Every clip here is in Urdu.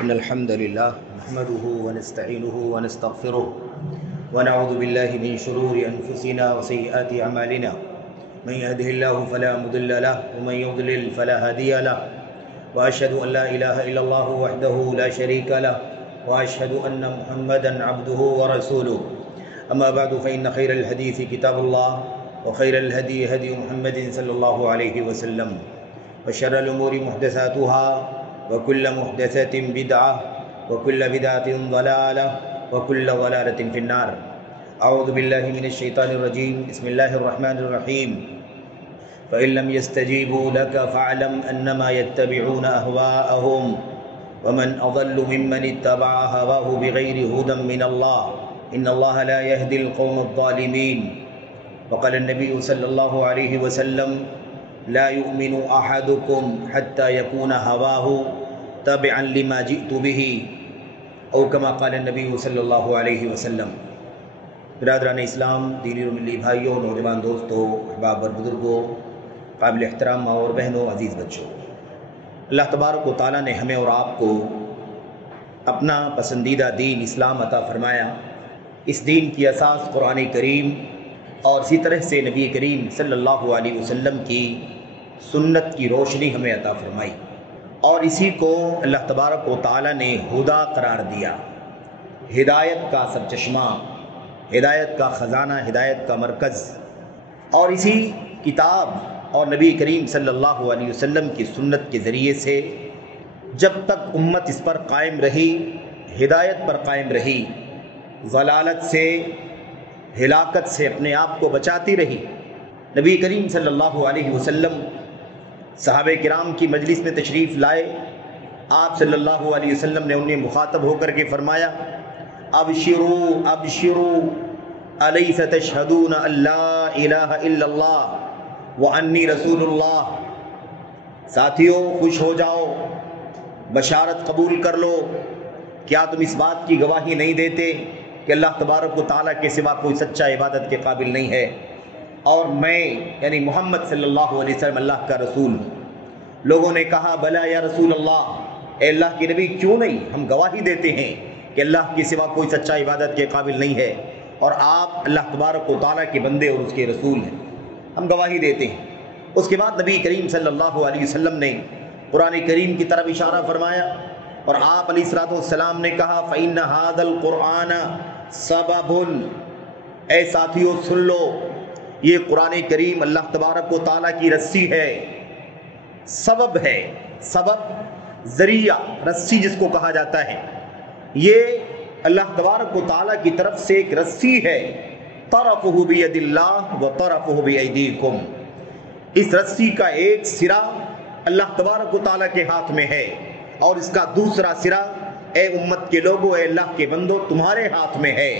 إن الحمد لله نحمده ونستعينه ونستغفره ونعوذ بالله من شرور أنفسنا وسيئات أعمالنا من يهده الله فلا مضل له ومن يضلل فلا هادي له وأشهد أن لا إله إلا الله وحده لا شريك له وأشهد أن محمدا عبده ورسوله أما بعد فإن خير الحديث كتاب الله وخير الهدي هدي محمد صلى الله عليه وسلم وشر الأمور محدثاتها وكل محدثة بدعة وكل بدعة ضلالة وكل ضلالة في النار. أعوذ بالله من الشيطان الرجيم. بسم الله الرحمن الرحيم. فإن لم يستجيبوا لك فاعلم أنما يتبعون أهواءهم ومن أضل ممن اتبع هواه بغير هدى من الله إن الله لا يهدي القوم الظالمين. وقال النبي صلى الله عليه وسلم لا يؤمن أحدكم حتى يكون هواه تبعا لما جئت به او كما قال النبی صلی اللہ علیہ وسلم. برادران اسلام، دینی و ملی بھائیوں، نوجوان دوستوں، احباب اور بزرگوں، قابل احترام ماں اور بہنوں، عزیز بچوں، اللہ تبارک و تعالیٰ نے ہمیں اور آپ کو اپنا پسندیدہ دین اسلام عطا فرمایا. اس دین کی اساس قرآن کریم اور اسی طرح سے نبی کریم صلی اللہ علیہ وسلم کی سنت کی روشنی ہمیں عطا فرمائی، اور اسی کو اللہ تبارک و تعالیٰ نے ہدا قرار دیا، ہدایت کا سرچشمہ، ہدایت کا خزانہ، ہدایت کا مرکز. اور اسی کتاب اور نبی کریم صلی اللہ علیہ وسلم کی سنت کے ذریعے سے جب تک امت اس پر قائم رہی، ہدایت پر قائم رہی، ضلالت سے، ہلاکت سے اپنے آپ کو بچاتی رہی. نبی کریم صلی اللہ علیہ وسلم صحابہ کرام کی مجلس میں تشریف لائے. آپ صلی اللہ علیہ وسلم نے انہیں مخاطب ہو کر کے فرمایا ابشروا ابشروا الیس تشہدون ان لا الہ الا اللہ وانی رسول اللہ. ساتھیو، خوش ہو جاؤ، بشارت قبول کر لو. کیا تم اس بات کی گواہی نہیں دیتے کہ اللہ تبارک و تعالیٰ کے سوا کوئی سچا عبادت کے قابل نہیں ہے، اور میں یعنی محمد صلی اللہ علیہ وسلم اللہ کا رسول. لوگوں نے کہا بلا یا رسول اللہ، اے اللہ کے نبی کیوں نہیں، ہم گواہی دیتے ہیں کہ اللہ کے سوا کوئی سچا عبادت کے قابل نہیں ہے، اور آپ اللہ تبارک و تعالیٰ کے بندے اور اس کے رسول ہیں، ہم گواہی دیتے ہیں. اس کے بعد نبی کریم صلی اللہ علیہ وسلم نے قرآن کریم کی طرف اشارہ فرمایا، اور آپ علیہ الصلوۃ والسلام نے کہا فإن هذا القرآن سبب، اے ساتھیو سن لو، یہ قرآن کریم اللہ تبارک و تعالیٰ کی رسی ہے، سبب ہے. سبب ذریعہ، رسی جس کو کہا جاتا ہے، یہ اللہ تبارک و تعالیٰ کی طرف سے ایک رسی ہے. طرفہ بید اللہ و طرفہ بایدیکم، اس رسی کا ایک سرا اللہ تبارک و تعالیٰ کے ہاتھ میں ہے، اور اس کا دوسرا سرا اے امت کے لوگوں، اے اللہ کے بندو، تمہارے ہاتھ میں ہے.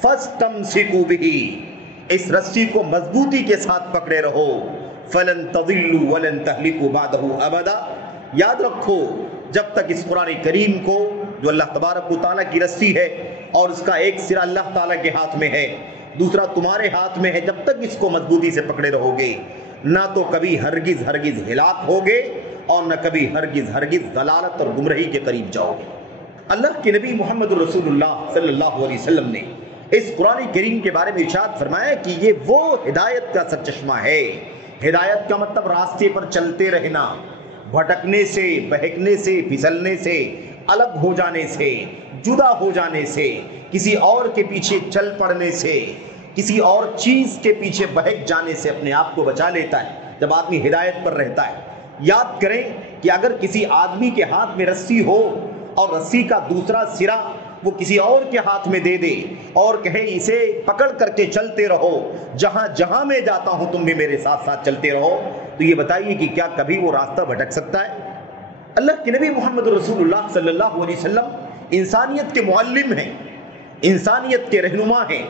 فاستمسکوا بہ، اس رسی کو مضبوطی کے ساتھ پکڑے رہو. فلن تضلوا ولن تہلکوا بعدہ ابدا. یاد رکھو، جب تک اس قرآن کریم کو، جو اللہ تبارک و تعالیٰ کی رسی ہے اور اس کا ایک سرا اللہ تعالیٰ کے ہاتھ میں ہے، دوسرا تمہارے ہاتھ میں ہے، جب تک اس کو مضبوطی سے پکڑے رہو گے، نہ تو کبھی ہرگز ہرگز ہلاک ہوگے، اور نہ کبھی ہرگز ہرگز ضلالت اور گمراہی کے قریب جاؤ گے. اللہ کے نبی محمد رسول اللہ صلی اللہ علیہ وسلم نے اس قرآن کریم کے بارے میں ارشاد فرمایا کہ یہ وہ ہدایت کا سرچشمہ ہے. ہدایت کا مطلب راستے پر چلتے رہنا، بھٹکنے سے، بہکنے سے، پھسلنے سے، الگ ہو جانے سے، جدا ہو جانے سے، کسی اور کے پیچھے چل پڑنے سے، کسی اور چیز کے پیچھے بہک جانے سے اپنے آپ کو بچا لیتا ہے جب آدمی ہدایت پر رہتا ہے. یاد کریں کہ اگر کسی آدمی کے ہاتھ میں رسی ہو اور رسی کا دوسرا سرا وہ کسی اور کے ہاتھ میں دے دے اور کہے اسے پکڑ کر کے چلتے رہو، جہاں جہاں میں جاتا ہوں تم بھی میرے ساتھ ساتھ چلتے رہو، تو یہ بتائیے کہ کیا کبھی وہ راستہ بھٹک سکتا ہے؟ اللہ کے نبی محمد رسول اللہ صلی اللہ علیہ وسلم انسانیت کے معلم ہیں، انسانیت کے رہنما ہیں،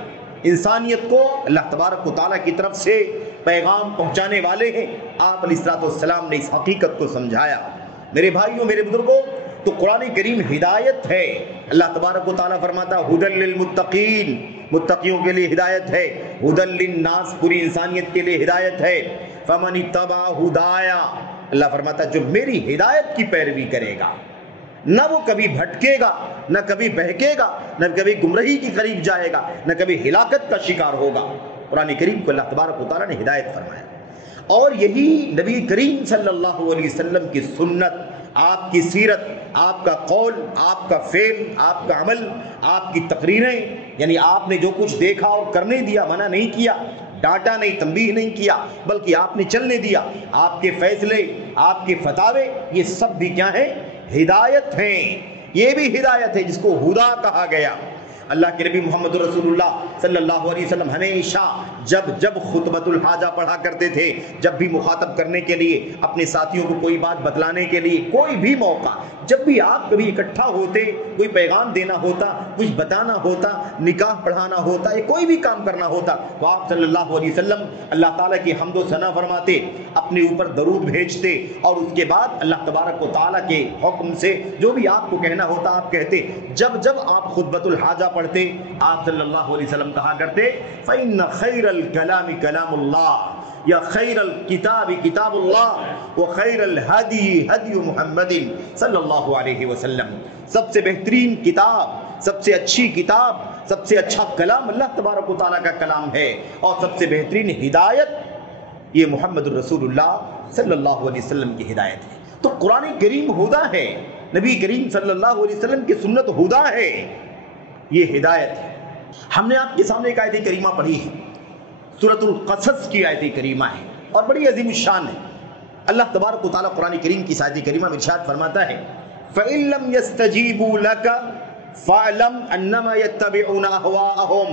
انسانیت کو اللہ تبارک و تعالیٰ کی طرف سے پیغام پہنچانے والے ہیں. آپ علیہ الصلوۃ والسلام نے اس حقیقت کو سمجھایا. میرے بھائیوں، میرے بزرگوں، تو قرآن کریم ہدایت ہے. اللہ تبارک و تعالیٰ فرماتا ھدی للمتقین، متقیوں کے لیے ہدایت ہے. ھدی للناس، پوری انسانیت کے لیے ہدایت ہے. فمن اتبع ھدایا، اللہ فرماتا جو میری ہدایت کی پیروی کرے گا. نہ وہ کبھی بھٹکے گا، نہ کبھی بہکے گا، نہ کبھی گمراہی کے قریب جائے گا، نہ کبھی ہلاکت کا شکار ہوگا۔ قرآن کریم کو اللہ تبارک و تعالیٰ نے ہدایت فرمایا، اور یہی نبی کریم صلی اللہ علیہ وسلم کی سنت، آپ کی سیرت، آپ کا قول، آپ کا فعل، آپ کا عمل، آپ کی تقریریں، یعنی آپ نے جو کچھ دیکھا اور کرنے دیا، منع نہیں کیا، ڈانٹا نہیں، تنبیہ نہیں کیا، بلکہ آپ نے چلنے دیا، آپ کے فیصلے، آپ کے فتاوے، یہ سب بھی کیا ہیں؟ ہدایت ہیں۔ یہ بھی ہدایت ہے جس کو ہدا کہا گیا۔ اللہ کے نبی محمد رسول اللہ صلی اللہ علیہ وسلم ہمیشہ جب خطبۃ الحاجہ پڑھا کرتے تھے، جب بھی مخاطب کرنے کے لیے، اپنے ساتھیوں کو کوئی بات بتلانے کے لیے، کوئی بھی موقع، جب بھی آپ کبھی اکٹھا ہوتے، کوئی پیغام دینا ہوتا، کچھ بتانا ہوتا، نکاح پڑھانا ہوتا، یا کوئی بھی کام کرنا ہوتا، تو آپ صلی اللہ علیہ وسلم اللہ تعالیٰ کی حمد و ثنا فرماتے، اپنے اوپر درود بھیجتے، اور اس کے بعد اللہ تبارک و تعالیٰ کے حکم سے جو بھی آپ کو کہنا ہوتا آپ کہتے۔ جب آپ خطبۃ الحاجہ پڑھتے، آپ صلی اللہ علیہ وسلم کہا کرتے فَإِنَّ خَيْرَ الْكَلَامِ كَلَامُ اللَّهِ یا خَيْرَ الْكِتَابِ كِتَابُ اللَّهِ وَخَيْرَ الْهَدِيِ هَدْيُ مُحَمَّدٍ صلی اللہ علیہ وسلم۔ سب سے بہترین کتاب، سب سے اچھی کتاب، سب سے اچھا کلام اللہ تبارک و تعالیٰ کا کلام ہے، اور سب سے بہترین ہدایت یہ محمد الرسول اللہ صلی اللہ علیہ وسلم کی ہدایت ہے۔ تو قرآن کریم ہدا ہے، نبی کریم صلی اللہ علیہ وسلم کی سنت ہدا ہے، یہ ہدایت ہے۔ ہم نے آپ کے سامنے ایک آیت کریمہ پڑھی ہے، سورۃ القصص کی آیت کریمہ ہے، اور بڑی عظیم الشان ہے۔ اللہ تبارک و تعالیٰ قرآن کریم کی آیت کریمہ میں ارشاد فرماتا ہے فَإِن لَّمْ يَسْتَجِيبُوا لَكَ فَاعْلَمْ أَنَّمَا يَتَّبِعُونَ أَهْوَاءَهُمْ۔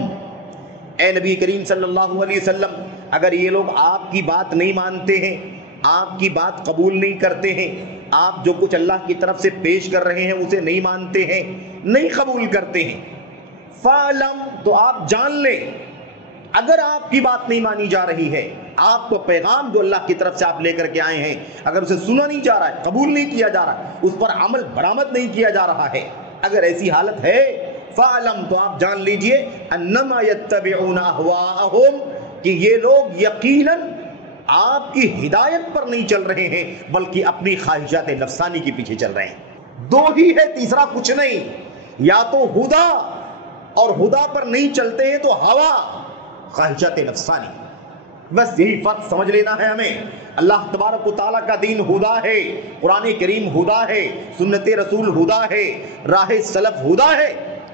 اے نبی کریم صلی اللہ علیہ وسلم، اگر یہ لوگ آپ کی بات نہیں مانتے ہیں، آپ کی بات قبول نہیں کرتے ہیں، آپ جو کچھ اللہ کی طرف سے پیش کر رہے ہیں اسے نہیں مانتے ہیں، نہیں قبول کرتے ہیں، فَاعْلَمْ تو آپ جان لیں، اگر آپ کی بات نہیں مانی جا رہی ہے، آپ کو پیغام جو اللہ کی طرف سے آپ لے کر کے آئے ہیں، اگر اسے سنا نہیں جا رہا ہے، قبول نہیں کیا جا رہا ہے، اس پر عمل برآمد نہیں کیا جا رہا ہے، اگر ایسی حالت ہے فَاعْلَمْ تو آپ جان لیجئے أَنَّمَا يَتَّبِعُونَ أَهْوَاءَهُمْ کہ یہ لوگ یقیناً آپ کی ہدایت پر نہیں چل رہے ہیں، بلکہ اپنی خواہشات نفسانی کے پیچھے چل رہے ہیں۔ دو ہی ہے، تیسرا کچھ نہیں، یا تو ہدا، اور ہدا پر نہیں چلتے ہیں تو ہوا، خواہشات نفسانی۔ بس یہی فرق سمجھ لینا ہے ہمیں۔ اللہ تبارک و تعالیٰ کا دین ہدا ہے، قرآن کریم ہدا ہے، سنت رسول ہدا ہے، راہ سلف ہدا ہے،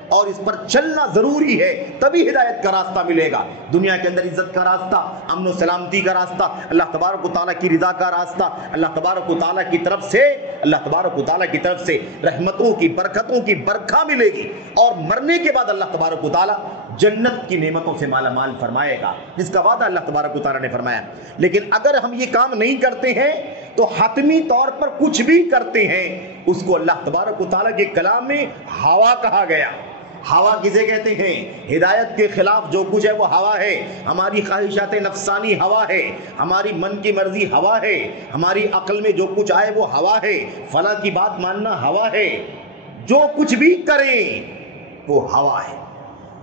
اور اس پر چلنا ضروری ہے، تبھی ہدایت کا راستہ ملے گا۔ دنیا کے اندر عزت کا راستہ، امن و سلامتی کا راستہ، اللہ تبارک و تعالیٰ کی رضا کا راستہ، اللہ تبارک و تعالیٰ کی طرف سے، اللہ تبارک و تعالیٰ کی طرف سے رحمتوں کی، برکتوں کی برکھا ملے گی، اور مرنے کے بعد اللہ تبارک و تعالیٰ جنت کی نعمتوں سے مالا مال فرمائے گا، جس کا وعدہ اللہ تبارک و تعالیٰ نے فرمایا۔ لیکن اگر ہم یہ کام نہیں کرتے ہیں تو حتمی طور پر کچھ بھی کرتے ہیں، اس کو اللہ تبارک و تعالیٰ کے کلام میں ہوا کہا گیا۔ ہوا کسے کہتے ہیں؟ ہدایت کے خلاف جو کچھ ہے وہ ہوا ہے، ہماری خواہشات نفسانی ہوا ہے، ہماری من کی مرضی ہوا ہے، ہماری عقل میں جو کچھ آئے وہ ہوا ہے، فلاں کی بات ماننا ہوا ہے، جو کچھ بھی کریں وہ ہوا ہے۔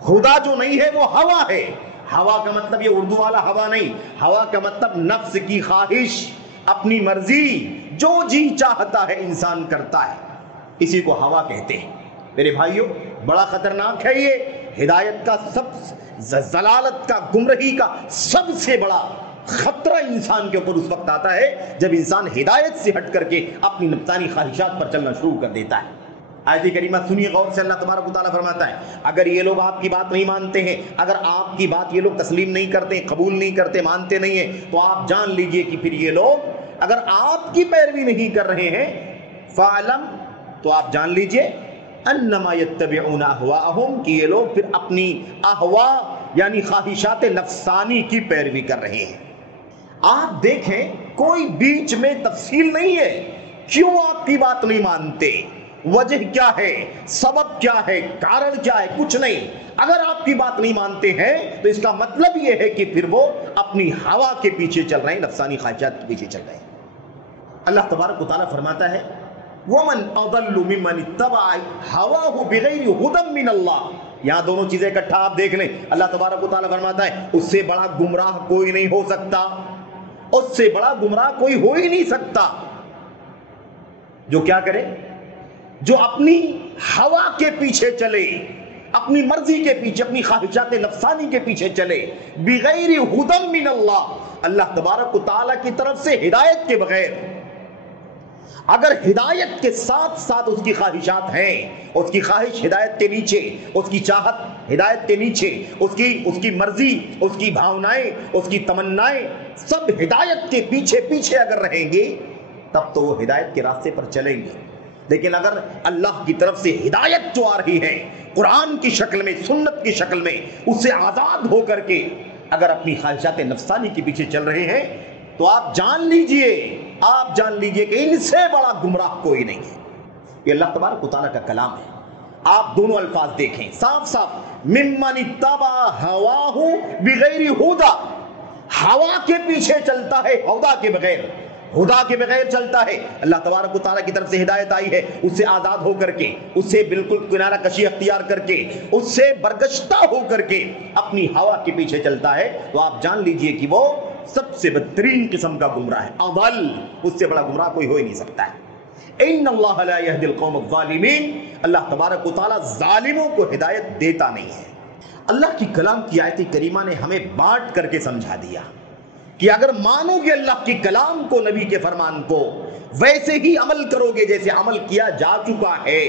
خدا جو نہیں ہے وہ ہوا ہے۔ ہوا کا مطلب یہ اردو والا ہوا نہیں، ہوا کا مطلب نفس کی خواہش، اپنی مرضی، جو جی چاہتا ہے انسان کرتا ہے، اسی کو ہوا کہتے ہیں۔ میرے بھائیوں، بڑا خطرناک ہے یہ۔ ہدایت کا ضلالت کا، گمراہی کا سب سے بڑا خطرہ انسان کے اوپر اس وقت آتا ہے جب انسان ہدایت سے ہٹ کر کے اپنی نفسانی خواہشات پر چلنا شروع کر دیتا ہے۔ آیت کریمہ سنیے غور سے، اللہ تبارک و تعالیٰ فرماتا ہے اگر یہ لوگ آپ کی بات نہیں مانتے ہیں، اگر آپ کی بات یہ لوگ تسلیم نہیں کرتے، قبول نہیں کرتے، مانتے نہیں ہیں، تو آپ جان لیجئے کہ پھر یہ لوگ اگر آپ کی پیروی نہیں کر رہے ہیں، فَاعْلَمْ تو آپ جان لیجئے انما یتبعون اہواءہم کہ یہ لوگ پھر اپنی اہواء یعنی خواہشات نفسانی کی پیروی کر رہے ہیں۔ آپ دیکھیں کوئی بیچ میں تفصیل نہیں ہے، کیوں آپ کی بات نہیں مانتے، وجہ کیا ہے، سبب کیا ہے، کارن کیا ہے، کچھ نہیں۔ اگر آپ کی بات نہیں مانتے ہیں تو اس کا مطلب یہ ہے کہ پھر وہ اپنی ہوا کے پیچھے چل رہے ہیں، نفسانی خواہشات کے پیچھے چل رہے ہیں۔ اللہ تبارک و تعالیٰ فرماتا ہے وَمَنْ أَضَلُّ مِمَّنِ اتَّبَعَ هَوَاهُ بِغَيْرِ هُدًى مِّنَ اللَّهِ۔ یہاں دونوں چیزیں اکٹھا آپ دیکھ لیں۔ اللہ تبارک و تعالیٰ فرماتا ہے اس سے بڑا گمراہ کوئی نہیں ہو سکتا، اس سے بڑا گمراہ کوئی ہو ہی نہیں سکتا جو کیا کرے، جو اپنی ہوا کے پیچھے چلے، اپنی مرضی کے پیچھے، اپنی خواہشات نفسانی کے پیچھے چلے، بغیر ہدی من اللہ، اللہ تبارک و تعالیٰ کی طرف سے ہدایت کے بغیر، اگر ہدایت کے ساتھ ساتھ اس کی خواہشات ہیں، اس کی خواہش ہدایت کے نیچے، اس کی چاہت ہدایت کے نیچے، اس کی مرضی، اس کی بھاونائیں، اس کی تمنائیں سب ہدایت کے پیچھے پیچھے اگر رہیں گے تب تو وہ ہدایت کے راستے پر چلیں گے۔ لیکن اگر اللہ کی طرف سے ہدایت جو آ رہی ہے قرآن کی شکل میں، سنت کی شکل میں، اس سے آزاد ہو کر کے اگر اپنی خواہشات نفسانی کے پیچھے چل رہے ہیں تو آپ جان لیجئے کہ ان سے بڑا گمراہ کوئی نہیں ہے۔ یہ اللہ تبارک و تعالیٰ کا کلام ہے۔ آپ دونوں الفاظ دیکھیں صاف صاف، ممن اتبع ہواہ بغیر ہدی، ہوا کے پیچھے چلتا ہے ہدا کے بغیر، ہدا کے بغیر چلتا ہے۔ اللہ تبارک و تعالیٰ کی طرف سے ہدایت آئی ہے، اس سے آزاد ہو کر کے، اس سے بالکل کنارہ کشی اختیار کر کے، اس سے برگشتہ ہو کر کے اپنی ہوا کے پیچھے چلتا ہے تو آپ جان لیجئے کہ وہ سب سے بدترین قسم کا گمراہ ہے۔ اضل، اس سے بڑا گمراہ کوئی ہو ہی نہیں سکتا ہے۔ ان اللہ لا یہدی القوم الظالمین، اللہ تبارک و تعالیٰ ظالموں کو ہدایت دیتا نہیں ہے۔ اللہ کی کلام کی آیت کریمہ نے ہمیں بانٹ کر کے سمجھا دیا کہ اگر مانو گے اللہ کی کلام کو، نبی کے فرمان کو، ویسے ہی عمل کرو گے جیسے عمل کیا جا چکا ہے۔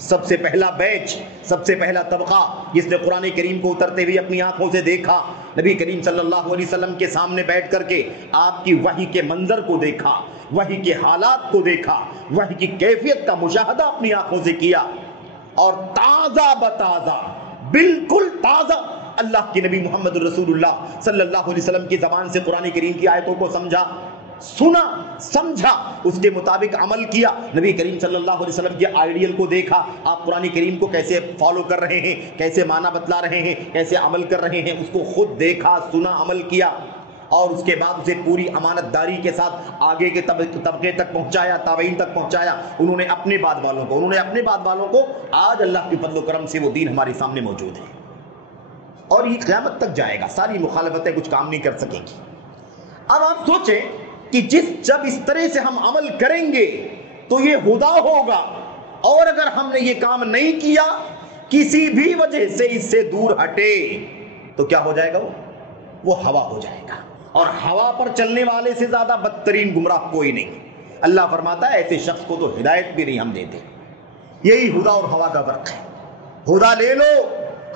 سب سے پہلا بیچ، سب سے پہلا طبقہ جس نے قرآن کریم کو اترتے ہوئے اپنی آنکھوں سے دیکھا، نبی کریم صلی اللہ علیہ وسلم کے سامنے بیٹھ کر کے آپ کی وحی کے منظر کو دیکھا، وحی کے حالات کو دیکھا، وحی کی کیفیت کا مشاہدہ اپنی آنکھوں سے کیا، اور تازہ بتازہ، بالکل تازہ اللہ کے نبی محمد رسول اللہ صلی اللہ علیہ وسلم کی زبان سے قرآن کریم کی آیتوں کو سمجھا، سنا، سمجھا، اس کے مطابق عمل کیا۔ نبی کریم صلی اللہ علیہ وسلم کے آئیڈیل کو دیکھا، آپ قرآن کریم کو کیسے فالو کر رہے ہیں، کیسے معنی بتلا رہے ہیں، کیسے عمل کر رہے ہیں، اس کو خود دیکھا، سنا، عمل کیا، اور اس کے بعد اسے پوری امانت داری کے ساتھ آگے کے طبقے تک پہنچایا، تابعین تک پہنچایا۔ انہوں نے اپنے بعد والوں کو آج اللہ کے فضل و کرم سے وہ دین ہمارے سامنے موجود ہے، اور یہ قیامت تک جائے گا، ساری مخالفتیں کچھ کام نہیں کر سکیں گی۔ اب آپ سوچیں کہ جب اس طرح سے ہم عمل کریں گے تو یہ ہدا ہوگا، اور اگر ہم نے یہ کام نہیں کیا، کسی بھی وجہ سے اس سے دور ہٹے، تو کیا ہو جائے گا؟ وہ ہوا ہو جائے گا، اور ہوا پر چلنے والے سے زیادہ بدترین گمراہ کوئی نہیں۔ اللہ فرماتا ہے ایسے شخص کو تو ہدایت بھی نہیں ہم دیتے۔ یہی ہدا اور ہوا کا فرق ہے۔ ہدا لے لو،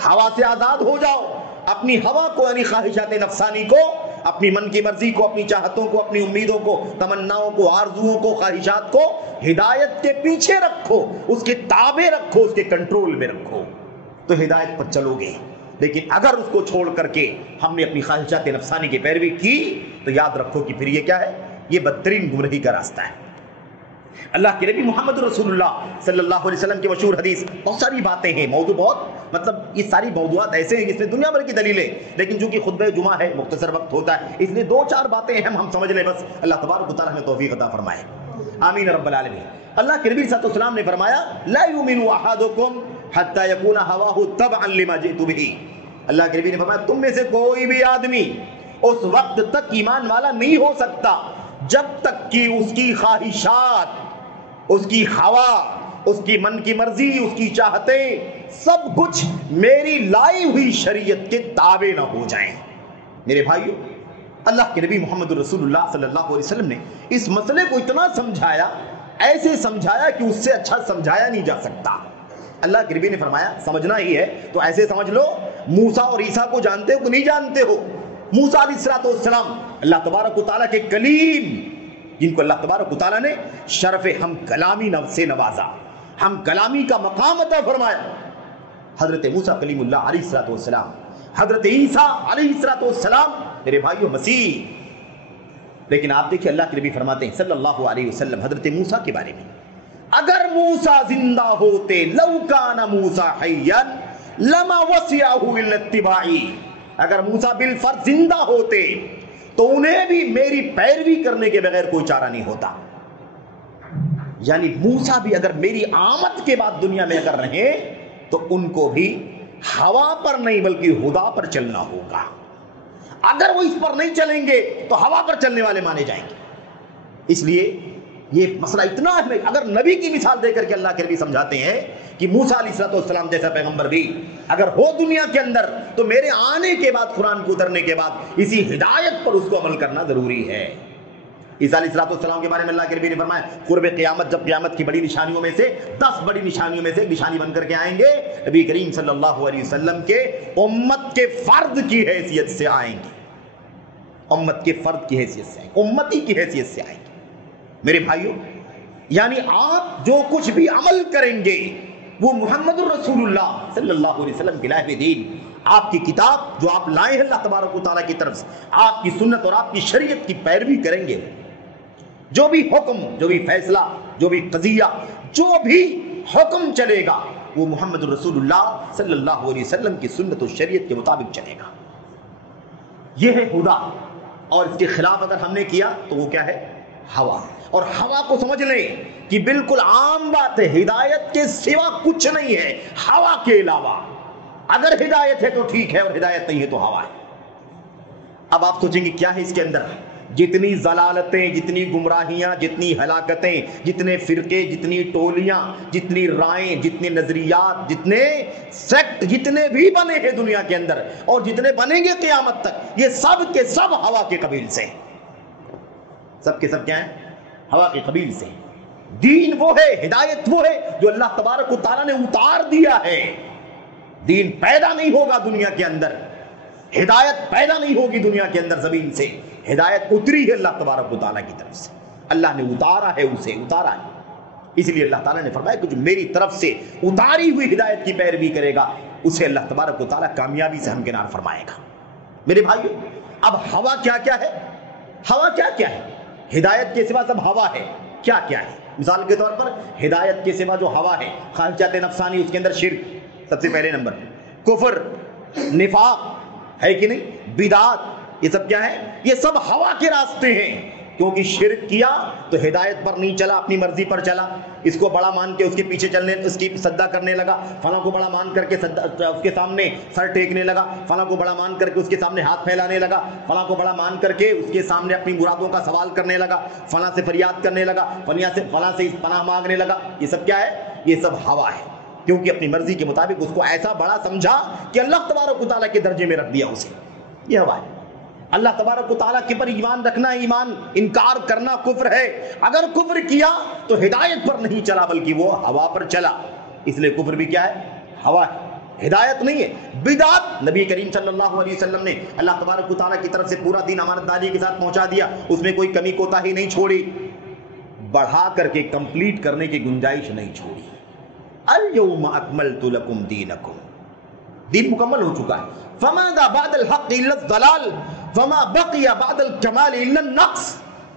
ہوا سے آزاد ہو جاؤ، اپنی ہوا کو یعنی خواہشات نفسانی کو، اپنی من کی مرضی کو، اپنی چاہتوں کو، اپنی امیدوں کو، تمناؤں کو، آرزوؤں کو، خواہشات کو ہدایت کے پیچھے رکھو، اس کے تابع رکھو، اس کے کنٹرول میں رکھو، تو ہدایت پر چلو گے۔ لیکن اگر اس کو چھوڑ کر کے ہم نے اپنی خواہشات نفسانی کی پیروی کی تو یاد رکھو کہ پھر یہ کیا ہے؟ یہ بدترین گمراہی کا راستہ ہے۔ اللہ کے نبی محمد رسول اللہ صلی اللہ علیہ وسلم کی مشہور حدیث، بہت ساری باتیں ہیں، موضوع بہت، یہ ساری موضوعات ایسے ہیں جس میں دنیا بھر کی دلیلیں، لیکن چونکہ خطبہ جمعہ ہے، مختصر وقت ہوتا ہے، اس لیے 2-4 باتیں اہم ہم سمجھ لیں بس۔ اللہ تبارک و تعالیٰ ہمیں توفیق عطا فرمائے، آمین رب العالمین۔ اللہ کے نبی صلی اللہ علیہ وسلم نے فرمایا، لا یؤمن احدکم حتی یکون ہواہ تبعا لما جئت بہ۔ اللہ کے نبی نے فرمایا تم میں سے کوئی بھی آدمی اس وقت تک ایمان والا نہیں ہو سکتا جب تک کہ اس کی خواہشات، اس کی ہوا، اس کی من کی مرضی، اس کی چاہتیں، سب کچھ میری لائی ہوئی شریعت کے تابع نہ ہو جائیں۔ میرے بھائیو، اللہ کے نبی محمد رسول اللہ صلی اللہ علیہ وسلم نے اس مسئلے کو اتنا سمجھایا، ایسے سمجھایا کہ اس سے اچھا سمجھایا نہیں جا سکتا۔ اللہ کے نبی نے فرمایا سمجھنا ہی ہے تو ایسے سمجھ لو، موسیٰ اور عیسیٰ کو جانتے ہو کہ نہیں جانتے ہو؟ موسیٰ علیہ السلام اللہ تبارک و تعالیٰ کے کلیم، جن کو اللہ تبارک و تعالیٰ نے شرف ہم کلامی سے نوازا، ہم کلامی کا مقام عطا فرمایا۔ حضرت موسیٰ کلیم اللہ علیہ السلام، حضرت عیسیٰ علیہ السلام، میرے بھائیو مسیح۔ لیکن آپ دیکھیں اللہ کے نبی فرماتے ہیں صلی اللہ علیہ وسلم حضرت موسیٰ کے بارے میں، اگر موسیٰ زندہ ہوتے، لو کان موسیٰ حیا لما وسعہ الا اتباعی، اگر موسیٰ بالفرض زندہ ہوتے تو انہیں بھی میری پیروی کرنے کے بغیر کوئی چارہ نہیں ہوتا۔ یعنی موسیٰ بھی اگر میری آمد کے بعد دنیا میں اگر رہے تو ان کو بھی ہوا پر نہیں بلکہ ہدا پر چلنا ہوگا۔ اگر وہ اس پر نہیں چلیں گے تو ہوا پر چلنے والے مانے جائیں گے۔ اس لیے یہ مسئلہ اتنا ہے، اگر نبی کی مثال دے کر کے اللہ کے نبی سمجھاتے ہیں کہ موسیٰ علیہ السلام جیسا پیغمبر بھی اگر ہو دنیا کے اندر تو میرے آنے کے بعد، قرآن کو اترنے کے بعد اسی ہدایت پر اس کو عمل کرنا ضروری ہے۔ عیسیٰ علیہ السلام کے بارے میں اللہ کے نبی نے فرمایا قرب قیامت، جب قیامت کی بڑی نشانیوں میں سے 10 بڑی نشانیوں میں سے ایک نشانی بن کر کے آئیں گے، نبی کریم صلی اللہ علیہ وسلم کے امت کے فرد کی حیثیت سے آئیں گے، امت کے فرد کی حیثیت سے آئیں گے، امتی کی حیثیت سے آئیں گے۔ میرے بھائیوں، یعنی آپ جو کچھ بھی عمل کریں گے وہ محمد الرسول اللہ صلی اللہ علیہ وسلم کی لائحہ دین، آپ کی کتاب جو آپ لائے ہیں اللہ تبارک و تعالیٰ کی طرف سے، آپ کی سنت اور آپ کی شریعت کی پیروی کریں گے، جو بھی حکم، جو بھی فیصلہ، جو بھی قضیہ، جو بھی حکم چلے گا وہ محمد الرسول اللہ صلی اللہ علیہ وسلم کی سنت و شریعت کے مطابق چلے گا۔ یہ ہے ہدا، اور اس کے خلاف اگر ہم نے کیا تو وہ کیا ہے؟ ہوا۔ اور ہوا کو سمجھ لیں کہ بالکل عام بات ہے، ہدایت کے سوا کچھ نہیں ہے ہوا کے علاوہ۔ اگر ہدایت ہے تو ٹھیک ہے، اور ہدایت نہیں ہے تو ہوا ہے۔ اب آپ سوچیں گے کیا ہے اس کے اندر؟ جتنی ضلالتیں، جتنی گمراہیاں، جتنی ہلاکتیں، جتنے فرقے، جتنی ٹولیاں، جتنی رائیں، جتنے نظریات، جتنے سیکٹ جتنے بھی بنے ہیں دنیا کے اندر، اور جتنے بنیں گے قیامت تک، یہ سب کے سب ہوا کے قبیل سے، سب کے سب کیا ہیں؟ ہوا کے قبیل سے۔ دین وہ ہے، ہدایت وہ ہے جو اللہ تبارک و تعالیٰ نے اتار دیا ہے۔ دین پیدا نہیں ہوگا دنیا کے اندر، ہدایت پیدا نہیں ہوگی دنیا کے اندر زمین سے، ہدایت اتری ہے اللہ تبارک و تعالیٰ کی طرف سے، اللہ نے اتارا ہے، اسے اتارا ہے۔ اس لیے اللہ تعالیٰ نے فرمایا کہ جو میری طرف سے اتاری ہوئی ہدایت کی پیروی کرے گا اسے اللہ تبارک و تعالیٰ کامیابی سے ہمکنار فرمائے گا۔ میرے بھائیو، اب ہوا کیا کیا ہے؟ ہوا کیا کیا ہے؟ ہدایت کے سوا سب ہوا ہے۔ کیا کیا ہے؟ مثال کے طور پر ہدایت کے سوا جو ہوا ہے، خواہشات نفسانی، اس کے اندر شرک سب سے پہلے نمبر، کفر، نفاق ہے کہ نہیں، بدعات، یہ سب کیا ہے؟ یہ سب ہوا کے راستے ہیں۔ کیونکہ شرک کیا تو ہدایت پر نہیں چلا، اپنی مرضی پر چلا، اس کو بڑا مان کے اس کے پیچھے چلنے، اس کی سجدہ کرنے لگا، فلاں کو بڑا مان کر کے اس کے سامنے سر ٹیکنے لگا، فلاں کو بڑا مان کر کے اس کے سامنے ہاتھ پھیلانے لگا، فلاں کو بڑا مان کر کے اس کے سامنے اپنی مرادوں کا سوال کرنے لگا، فلاں سے فریاد کرنے لگا، فلاں سے پناہ مانگنے لگا۔ یہ سب کیا ہے؟ یہ سب ہوا ہے، کیونکہ اپنی مرضی کے مطابق اس کو ایسا بڑا سمجھا کہ اللہ تبارک و تعالیٰ کے درجے میں رکھ دیا اسے۔ یہ ہوا ہے۔ اللہ تبارک و تعالیٰ کے پر ایمان رکھنا ایمان، انکار کرنا کفر ہے۔ اگر کفر کیا تو ہدایت پر نہیں چلا بلکہ وہ ہوا پر چلا، اس لیے کفر بھی کیا ہے؟ ہوا ہے، ہدایت نہیں ہے۔ بدعت، نبی کریم صلی اللہ علیہ وسلم نے اللہ تبارک و تعالیٰ کی طرف سے پورا دین امانت داری کے ساتھ پہنچا دیا، اس میں کوئی کمی کوتاہی نہیں چھوڑی، بڑھا کر کے کمپلیٹ کرنے کی گنجائش نہیں چھوڑی۔ الیوم اکملت لکم دینکم، دین مکمل ہو چکا ہے۔ فماذا بعد الحق الا الضلال وما بقي بعد الكمال الا النقص،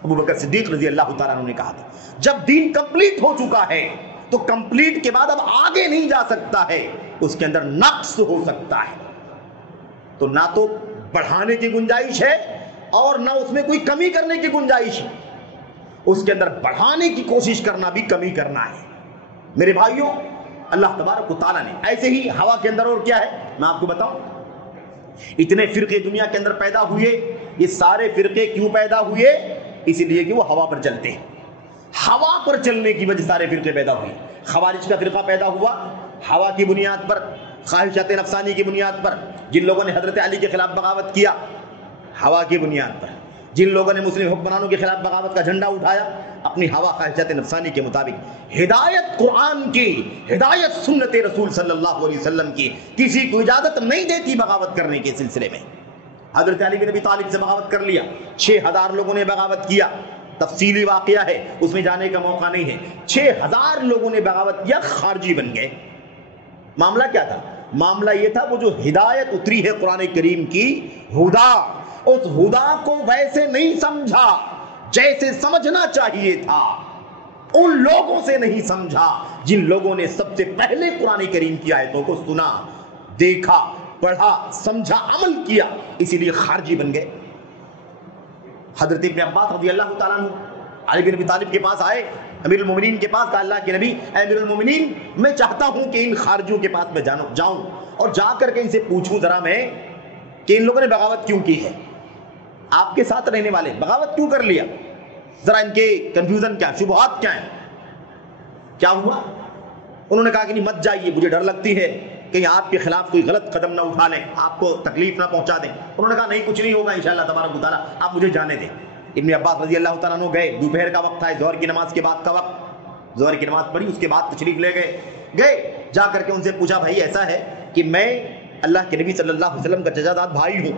ابو بکر صدیق رضی اللہ تعالیٰ عنہ نے کہا تھا جب دین کمپلیٹ ہو چکا ہے تو کمپلیٹ کے بعد اب آگے نہیں جا سکتا ہے، اس کے اندر نقص ہو سکتا ہے۔ تو نہ تو بڑھانے کی گنجائش ہے اور نہ اس میں کوئی کمی کرنے کی گنجائش ہے، اس کے اندر بڑھانے کی کوشش کرنا بھی کمی کرنا ہے۔ میرے بھائیوں، اللہ تبارک و تعالیٰ نے ایسے ہی ہوا کے اندر اور کیا ہے میں آپ کو بتاؤں، اتنے فرقے دنیا کے اندر پیدا ہوئے، یہ سارے فرقے کیوں پیدا ہوئے؟ اسی لیے کہ وہ ہوا پر چلتے ہیں، ہوا پر چلنے کی وجہ سارے فرقے پیدا ہوئے۔ خوارج کا فرقہ پیدا ہوا ہوا کی بنیاد پر، خواہشات نفسانی کی بنیاد پر، جن لوگوں نے حضرت علی کے خلاف بغاوت کیا ہوا کی بنیاد پر، جن لوگوں نے مسلم حکمرانوں کے خلاف بغاوت کا جھنڈا اٹھایا اپنی ہوا خواہشات نفسانی کے مطابق۔ ہدایت قرآن کی، ہدایت سنت رسول صلی اللہ علیہ وسلم کی کسی کو اجازت نہیں دیتی بغاوت کرنے کے سلسلے میں۔ حضرت علی بن ابی طالب سے بغاوت کر لیا، 6000 لوگوں نے بغاوت کیا، تفصیلی واقعہ ہے، اس میں جانے کا موقع نہیں ہے۔ 6000 لوگوں نے بغاوت کیا، خارجی بن گئے۔ معاملہ کیا تھا؟ معاملہ یہ تھا وہ جو ہدایت اتری ہے قرآن کریم کی، ہدا، اس ہدا کو ویسے نہیں سمجھا جیسے سمجھنا چاہیے تھا، ان لوگوں سے نہیں سمجھا جن لوگوں نے سب سے پہلے قرآن کریم کی آیتوں کو سنا، دیکھا، پڑھا، سمجھا، عمل کیا، اسی لیے خارجی بن گئے۔ حضرت ابن عباس رضی اللہ تعالیٰ عنہ علی بن ابی طالب کے پاس آئے، امیر المومنین کے پاس، کہا اللہ کے نبی اے امیر المومنین، میں چاہتا ہوں کہ ان خارجیوں کے پاس میں جاؤں اور جا کر کے ان سے پوچھوں ذرا میں کہ ان لوگوں نے بغاوت کیوں کی ہے، آپ کے ساتھ رہنے والے بغاوت کیوں کر لیا؟ ذرا ان کے کنفیوژن کیا، شبہات کیا ہیں؟ کیا ہوا؟ انہوں نے کہا کہ نہیں مت جائیے، مجھے ڈر لگتی ہے کہ آپ کے خلاف کوئی غلط قدم نہ اٹھا لیں، آپ کو تکلیف نہ پہنچا دیں۔ انہوں نے کہا نہیں کچھ نہیں ہوگا انشاءاللہ تبارک و تعالیٰ، آپ مجھے جانے دیں۔ ابن عباس رضی اللہ تعالیٰ عنہ گئے، دوپہر کا وقت تھا، ظہر کی نماز کے بعد کا وقت، ظہر کی نماز پڑھی، اس کے بعد تشریف لے گئے جا کر کے ان سے پوچھا بھائی ایسا ہے کہ میں اللہ کے نبی صلی اللہ علیہ وسلم کا چچاداد بھائی ہوں،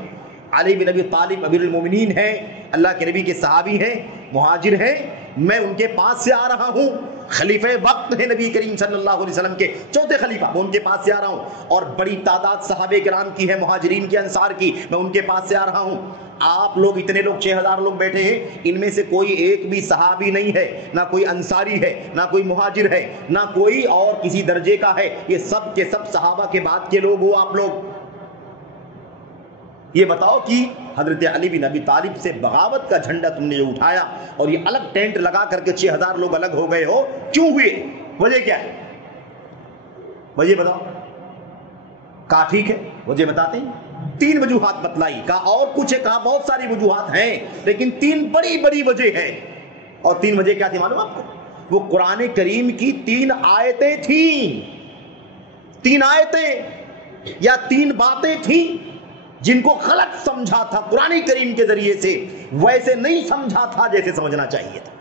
علی بن ابی طالب امیر المومنین ہیں، اللہ کے نبی کے صحابی ہیں، مہاجر ہیں، میں ان کے پاس سے آ رہا ہوں، خلیفہ وقت ہے نبی کریم صلی اللہ علیہ وسلم کے، چوتھے خلیفہ، میں ان کے پاس سے آ رہا ہوں، اور بڑی تعداد صحابہ کرام کی ہے، مہاجرین کی، انصار کی، میں ان کے پاس سے آ رہا ہوں۔ آپ لوگ اتنے لوگ 6000 لوگ بیٹھے ہیں، ان میں سے کوئی ایک بھی صحابی نہیں ہے، نہ کوئی انصاری ہے، نہ کوئی مہاجر ہے، نہ کوئی اور کسی درجے کا ہے، یہ سب کے سب صحابہ کے بعد کے لوگ ہو آپ لوگ۔ یہ بتاؤ کہ حضرت علی بن ابی طالب سے بغاوت کا جھنڈا تم نے جو اٹھایا اور یہ الگ ٹینٹ لگا کر کے 6000 لوگ الگ ہو گئے ہو، کیوں ہوئے؟ وجہ کیا ہے؟ وجہ بتاؤ۔ کہا ٹھیک ہے وجہ بتاتے ہیں، 3 وجوہات بتلائی، کہا اور کچھ ہے، کہا بہت ساری وجوہات ہیں لیکن 3 بڑی بڑی وجہ ہیں۔ اور 3 وجہ کیا تھی معلوم آپ کو؟ وہ قرآن کریم کی 3 آیتیں تھیں، 3 آیتیں یا 3 باتیں تھیں جن کو غلط سمجھا تھا قرآن کریم کے ذریعے سے، ویسے نہیں سمجھا تھا جیسے سمجھنا چاہیے تھا۔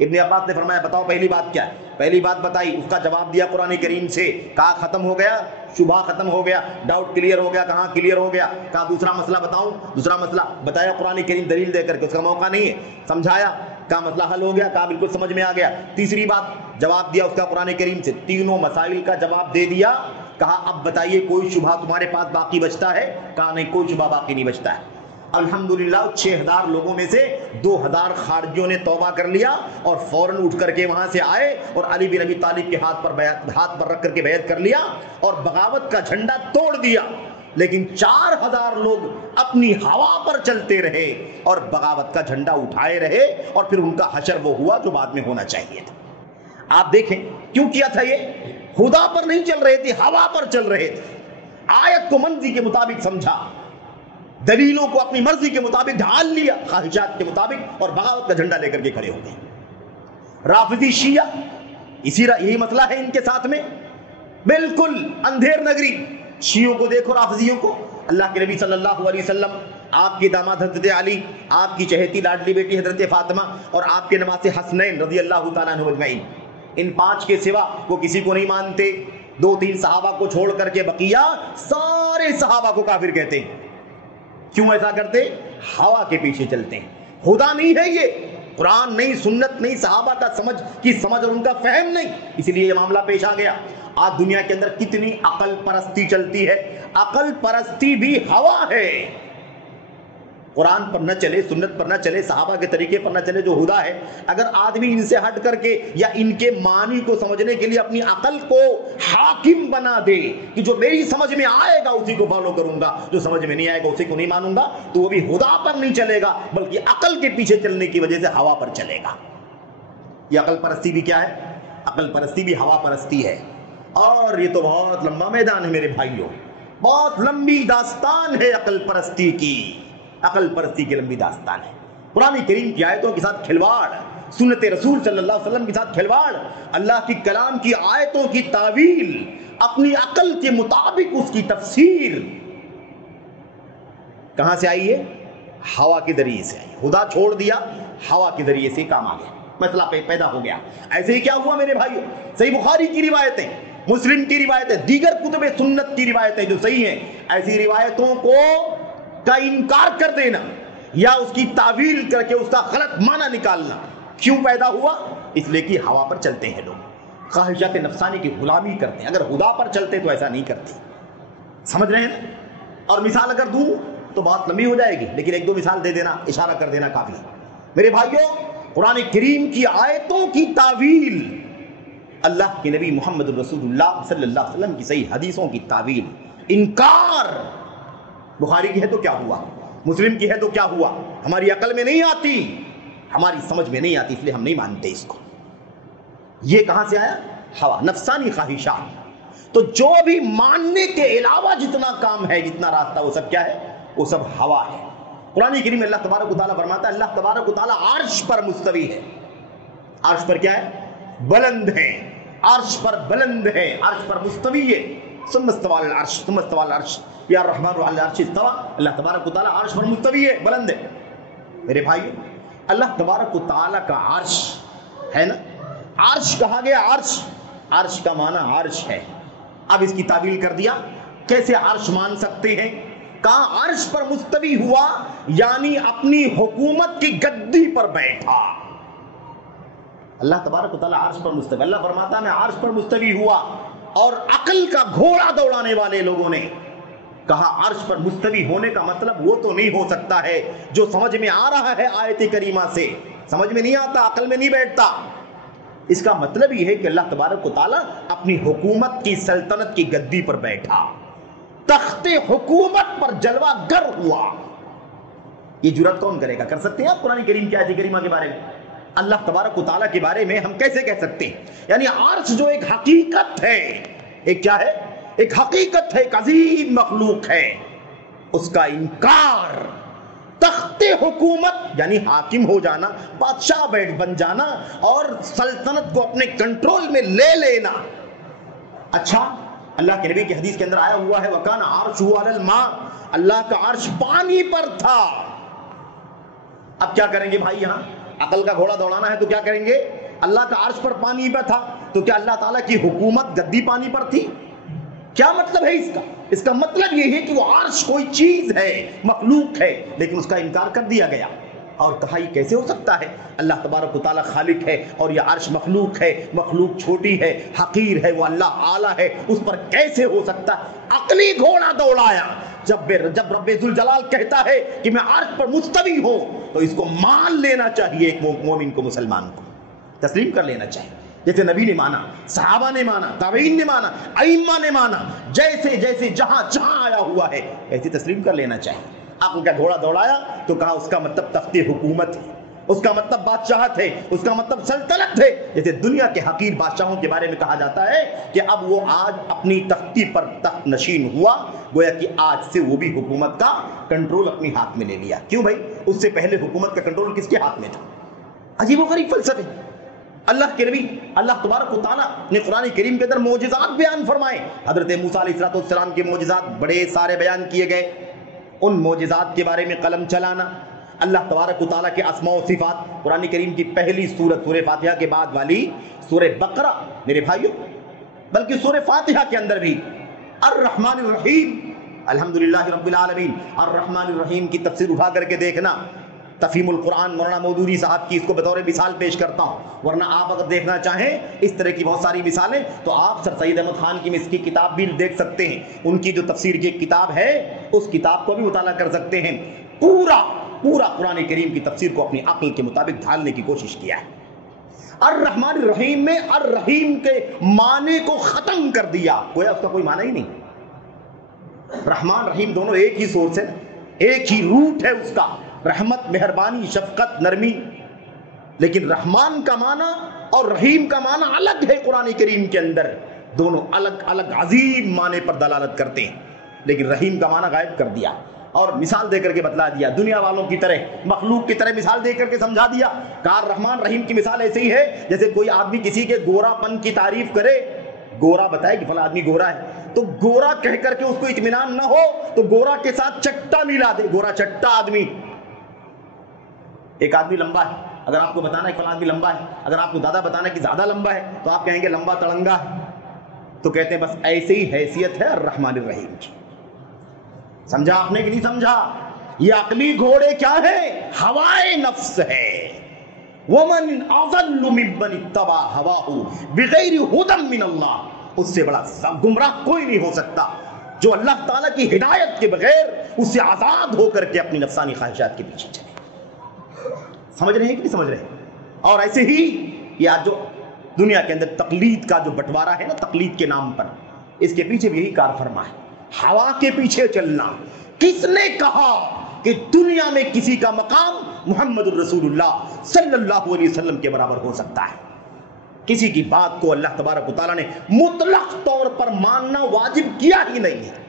ابن عباس نے فرمایا بتاؤ پہلی بات کیا ہے؟ پہلی بات بتائی، اس کا جواب دیا قرآن کریم سے، کہا ختم ہو گیا، شبہ ختم ہو گیا، ڈاؤٹ کلیئر ہو گیا، کہاں کلیئر ہو گیا؟ کہا دوسرا مسئلہ بتاؤں؟ دوسرا مسئلہ بتایا قرآن کریم دلیل دے کر کے، اس کا موقع نہیں ہے، سمجھایا، کہا مسئلہ حل ہو گیا، کہا بالکل سمجھ میں آ گیا۔ تیسری بات جواب دیا اس کا قرآن کریم سے، تینوں مسائل کا جواب دے دیا، کہا اب بتائیے کوئی شبہ تمہارے پاس باقی بچتا ہے؟ کہا نہیں کوئی شبہ باقی نہیں بچتا ہے۔ الحمدللہ 6000 لوگوں میں سے 2000 خارجیوں نے توبہ کر لیا اور فوراً اٹھ کر کے وہاں سے آئے اور علی بن ابی طالب کے ہاتھ پر رکھ کر کے بیعت کر لیا اور بغاوت کا جھنڈا توڑ دیا۔ لیکن 4000 لوگ اپنی ہوا پر چلتے رہے اور بغاوت کا جھنڈا اٹھائے رہے، اور پھر ان کا حشر وہ ہوا جو بعد میں ہونا چاہیے تھا۔ آپ دیکھیں کیوں کیا تھا یہ؟ خدا پر نہیں چل رہے تھے، ہوا پر چل رہے تھے، آیت کو منزی کے مطابق سمجھا، دلیلوں کو اپنی مرضی کے مطابق ڈھال لیا، خواہشات کے مطابق، اور بغاوت کا جھنڈا لے کر کے کھڑے ہو گئے۔ رافضی شیعہ یہی مسئلہ ہے ان کے ساتھ میں، بالکل اندھیر نگری۔ شیعوں کو دیکھو، رافضیوں کو، اللہ کے نبی صلی اللہ علیہ وسلم، آپ کے داماد حضرت علی، آپ کی چہیتی لاڈلی بیٹی حضرت فاطمہ، اور آپ کے نواسے حسنین رضی اللہ تعالیٰ عنہ اجمعین، ان 5 کے سوا وہ کسی کو نہیں مانتے۔ 2-3 صحابہ کو چھوڑ کر کے بقیہ سارے صحابہ کو کافر کہتے ہیں۔ کیوں ایسا کرتے؟ ہوا کے پیچھے چلتے ہیں۔ خدا نہیں ہے یہ، قرآن نہیں، سنت نہیں، صحابہ کا سمجھ اور ان کا فہم نہیں، اس لیے یہ معاملہ پیش آ گیا۔ آج دنیا کے اندر کتنی عقل پرستی چلتی ہے، عقل پرستی بھی ہوا ہے۔ قرآن پر نہ چلے، سنت پر نہ چلے، صحابہ کے طریقے پر نہ چلے جو ہدا ہے، اگر آدمی ان سے ہٹ کر کے یا ان کے معنی کو سمجھنے کے لیے اپنی عقل کو حاکم بنا دے کہ جو میری سمجھ میں آئے گا اسی کو فالو کروں گا، جو سمجھ میں نہیں آئے گا اسی کو نہیں مانوں گا، تو وہ بھی ہدا پر نہیں چلے گا بلکہ عقل کے پیچھے چلنے کی وجہ سے ہوا پر چلے گا۔ یہ عقل پرستی بھی کیا ہے؟ عقل پرستی بھی ہوا پرستی ہے، اور یہ تو بہت لمبا میدان ہے میرے بھائیوں، بہت لمبی داستان ہے عقل پرستی کی، عقل پرستی کی لمبی داستان ہے۔ قرآن کریم کی آیتوں کے ساتھ کھلواڑ، سنت رسول صلی اللہ علیہ وسلم کے ساتھ کھلواڑ، اللہ کی کلام کی آیتوں کی تعویل، اپنی عقل کے مطابق اس کی تفسیر، کہاں سے آئی ہے؟ ہوا کے ذریعے سے آئی۔ خدا چھوڑ دیا، ہوا کے ذریعے سے کام آ گیا، مسئلہ پیدا ہو گیا۔ ایسے ہی کیا ہوا میرے بھائیوں؟ صحیح بخاری کی روایتیں، مسلم کی روایتیں، دیگر کتب سنت کی روایتیں جو صحیح ہیں، ایسی روایتوں کا انکار کر دینا یا اس کی تعویل کر کے اس کا غلط معنی نکالنا کیوں پیدا ہوا؟ اس لیے کہ ہوا پر چلتے ہیں لوگ، خواہشات نفسانی کی غلامی کرتے ہیں۔ اگر خدا پر چلتے تو ایسا نہیں کرتے، سمجھ رہے ہیں نا؟ اور مثال اگر دوں تو بہت لمبی ہو جائے گی، لیکن 1-2 مثال دے دینا، اشارہ کر دینا کافی ہے۔ میرے بھائیوں، قرآن کریم کی آیتوں کی تعویل، اللہ کے نبی محمد رسول اللہ صلی اللہ علیہ وسلم کی صحیح حدیثوں کی تعویل، انکار، بخاری کی ہے تو کیا ہوا، مسلم کی ہے تو کیا ہوا، ہماری عقل میں نہیں آتی، ہماری سمجھ میں نہیں آتی، اس لیے ہم نہیں مانتے اس کو۔ یہ کہاں سے آیا؟ ہوا، نفسانی خواہشات۔ تو جو بھی ماننے کے علاوہ جتنا کام ہے، جتنا راستہ، وہ سب کیا ہے؟ وہ سب ہوا ہے۔ قرآن کریم میں اللہ تبارک و تعالیٰ فرماتا ہے اللہ تبارک و تعالیٰ عرش پر مستوی ہے. عرش پر کیا ہے؟ بلند ہے. عرش پر بلند ہے, عرش پر مستوی ہے. ثم استوى على العرش ثم استوى على العرش یا الرحمن على العرش استوى. اللہ تبارک و تعالیٰ عرش پر مستوی ہے, بلند ہے. میرے بھائی اللہ تبارک و تعالیٰ کا عرش ہے نا, عرش کہا گیا عرش, عرش کا معنی عرش ہے. اب اس کی تعویل کر دیا, کیسے عرش مان سکتے ہیں؟ کہا عرش پر مستوی ہوا یعنی اپنی حکومت کی گدی پر بیٹھا. اللہ تبارک و تعالیٰ عرش پر مستوی, اللہ فرماتا ہے میں عرش پر مستوی ہوا. اور عقل کا گھوڑا دوڑانے والے لوگوں نے کہا عرش پر مستوی ہونے کا مطلب وہ تو نہیں ہو سکتا ہے جو سمجھ میں آ رہا ہے آیت کریمہ سے, سمجھ میں نہیں آتا, عقل میں نہیں بیٹھتا. اس کا مطلب یہ ہے کہ اللہ تبارک و تعالیٰ اپنی حکومت کی سلطنت کی گدی پر بیٹھا, تخت حکومت پر جلوہ گر ہوا. یہ جرات کون کرے گا؟ کر سکتے ہیں آپ قرآن کریم کی آیت کریمہ کے بارے میں؟ اللہ تبارک و تعالیٰ کے بارے میں ہم کیسے کہہ سکتے ہیں؟ یعنی عرش جو ایک حقیقت ہے, ایک کیا ہے؟ ایک حقیقت ہے, ایک عظیم مخلوق ہے, اس کا انکار تخت حکومت یعنی حاکم ہو جانا, بادشاہ بن جانا اور سلطنت کو اپنے کنٹرول میں لے لینا. اچھا اللہ کے نبی کی حدیث کے اندر آیا ہوا ہے وَكَانَ عَرْشُهُ عَلَى الْمَاءِ, اللہ کا عرش پانی پر تھا. اب کیا کریں گے بھائی؟ یہاں عقل کا گھوڑا دوڑانا ہے تو کیا کریں گے؟ اللہ کا عرش پر پانی پر تھا تو کیا اللہ تعالیٰ کی حکومت گدی پانی پر تھی؟ کیا مطلب ہے اس کا؟ اس کا مطلب یہ ہے کہ وہ عرش کوئی چیز ہے, مخلوق ہے, لیکن اس کا انکار کر دیا گیا. اور کہا یہ کیسے ہو سکتا ہے؟ اللہ تبارک و تعالیٰ خالق ہے اور یہ عرش مخلوق ہے, مخلوق چھوٹی ہے, حقیر ہے, وہ اللہ اعلیٰ ہے, اس پر کیسے ہو سکتا ہے؟ عقلی گھوڑا دوڑایا. جب رب ذوالجلال کہتا ہے کہ میں عرش پر مستوی ہوں تو اس کو مان لینا چاہیے, ایک مومن کو, مسلمان کو تسلیم کر لینا چاہیے. جیسے نبی نے مانا, صحابہ نے مانا, تابعین نے مانا, ائمہ نے مانا, جیسے جیسے جہاں جہاں آیا ہوا ہے ایسے تسلیم کر لینا چاہیے. عقل کا گھوڑا دوڑایا تو کہا اس کا مطلب تخت حکومت ہے, اس کا مطلب بادشاہت ہے, اس کا مطلب سلطنت ہے. جیسے دنیا کے حقیر بادشاہوں کے بارے میں کہا جاتا ہے کہ اب وہ آج اپنی تختی پر تخت نشین ہوا, گویا کہ آج سے وہ بھی حکومت کا کنٹرول اپنی ہاتھ میں لے لیا. کیوں بھائی؟ اس سے پہلے حکومت کا کنٹرول کس کے ہاتھ میں تھا؟ عجیب و غریب فلسفے. اللہ کے نبی اللہ تبارک و تعالیٰ نے قرآن کریم کے اندر معجزات بیان فرمائے. حضرت موسیٰ علیہ السلام کے معجزات بڑے سارے بیان کیے گئے. ان معجزات کے بارے میں قلم چلانا, اللہ تبارک و تعالیٰ کے اسماء و صفات, قرآن کریم کی پہلی سورت سورہ فاتحہ کے بعد والی سورہ بقرہ میرے بھائیو, بلکہ سورہ فاتحہ کے اندر بھی الرحمن الرحیم, الحمدللہ رب العالمین, الرحمن الرحیم کی تفسیر اٹھا کر کے دیکھنا. تفہیم القرآن مولانا مودودی صاحب کی اس کو بطور مثال پیش کرتا ہوں, ورنہ آپ اگر دیکھنا چاہیں اس طرح کی بہت ساری مثالیں تو آپ سر سید احمد خان کی اس کی کتاب بھی دیکھ سکتے ہیں. ان کی جو تفسیر کی کتاب ہے اس کتاب کو بھی مطالعہ کر سکتے ہیں. پورا قرآن کریم کی تفسیر کو اپنی عقل کے مطابق ڈھالنے کی کوشش کیا ہے. الرحمن الرحیم میں الرحیم کے معنی کو ختم کر دیا, گویا اس کا کوئی معنی ہی نہیں. رحمان رحیم دونوں ایک ہی سورس ہے, ایک ہی روٹ ہے اس کا, رحمت, مہربانی, شفقت, نرمی. لیکن رحمان کا معنی اور رحیم کا معنی الگ ہے قرآن کریم کے اندر. دونوں الگ الگ عظیم معنی پر دلالت کرتے ہیں, لیکن رحیم کا معنی غائب کر دیا اور مثال دے کر کے بتلا دیا. دنیا والوں کی طرح, مخلوق کی طرح مثال دے کر کے سمجھا دیا. کہا رحمان رحیم کی مثال ایسے ہی ہے جیسے کوئی آدمی کسی کے گورا پن کی تعریف کرے, گورا بتائے کہ فلاں آدمی گورا ہے, تو گورا کہہ کر کے اس کو اطمینان نہ ہو تو گورا کے ساتھ چٹا ملا دے, گورا چٹا آدمی. ایک آدمی لمبا ہے, اگر آپ کو بتانا ہے کہ فلاں آدمی لمبا ہے, اگر آپ کو زیادہ بتانا ہے کہ زیادہ لمبا ہے تو آپ کہیں گے لمبا تڑنگا ہے. تو کہتے ہیں بس ایسے ہی حیثیت ہے الرحمن الرحیم کی. سمجھا آپ نے کہ نہیں سمجھا؟ یہ عقلی گھوڑے کیا ہے؟ ہوائے نفس ہے. وَمَنْ أَضَلُّ مِمَّنِ اتَّبَعَ هَوَاهُ بِغَيْرِ هُدًى مِّنَ اللَّهِ. اس سے بڑا گمراہ کوئی نہیں ہو سکتا جو اللہ تعالیٰ کی ہدایت کے بغیر اس سے آزاد ہو کر کے اپنی نفسانی خواہشات کے پیچھے چلے. سمجھ رہے ہیں کہ نہیں سمجھ رہے؟ اور ایسے ہی یہ آج جو دنیا کے اندر تقلید کا جو بٹوارا ہے نا, تقلید کے نام پر, اس کے پیچھے بھی یہی کار فرما ہے, ہوا کے پیچھے چلنا. کس نے کہا کہ دنیا میں کسی کا مقام محمد الرسول اللہ صلی اللہ علیہ وسلم کے برابر ہو سکتا ہے؟ کسی کی بات کو اللہ تبارک و تعالیٰ نے مطلق طور پر ماننا واجب کیا ہی نہیں ہے.